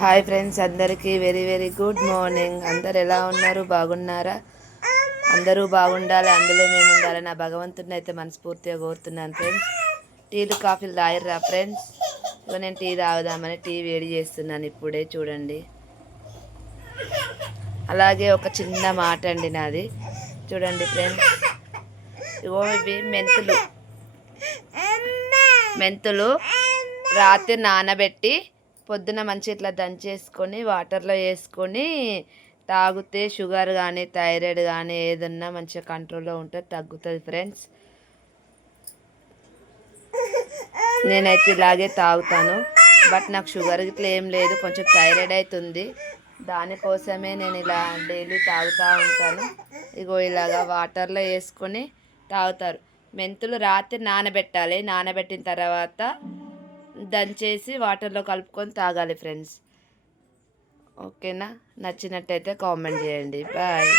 Hi friends, అందరికీ very very good morning. అందరు ఎలా ఉన్నారు? బాగున్నారా? అందరూ బాగుండాలి, అందులో మేము ఉండాలి. నా భగవంతుడిని అయితే మనస్ఫూర్తిగా కోరుతున్నాను ఫ్రెండ్స్. టీలు కాఫీలు తాగిర్రా ఫ్రెండ్స్? ఇక నేను టీ తాగుదామని టీ వేడి చేస్తున్నాను ఇప్పుడే, చూడండి. అలాగే ఒక చిన్న మాట అండి నాది, చూడండి ఫ్రెండ్స్. ఇగో ఇవి మెంతులు రాత్రి నానబెట్టి పొద్దున మంచి ఇట్లా దంచేసుకొని వాటర్లో వేసుకొని తాగితే షుగర్ కానీ థైరాయిడ్ కానీ ఏదన్నా మంచిగా కంట్రోల్లో ఉంటుంది, తగ్గుతుంది ఫ్రెండ్స్. నేనైతే ఇలాగే తాగుతాను. బట్ నాకు షుగర్ ఇట్లా ఏం లేదు, కొంచెం థైరాయిడ్ అవుతుంది. దానికోసమే నేను ఇలా డైలీ తాగుతూ ఉంటాను. ఇగో ఇలాగా వాటర్లో వేసుకొని తాగుతారు. మెంతులు రాత్రి నానబెట్టాలి, నానబెట్టిన తర్వాత దంచేసి వాటర్లో కలుపుకొని తాగాలి ఫ్రెండ్స్. ఓకేనా? నచ్చినట్టయితే కామెంట్ చేయండి. బాయ్.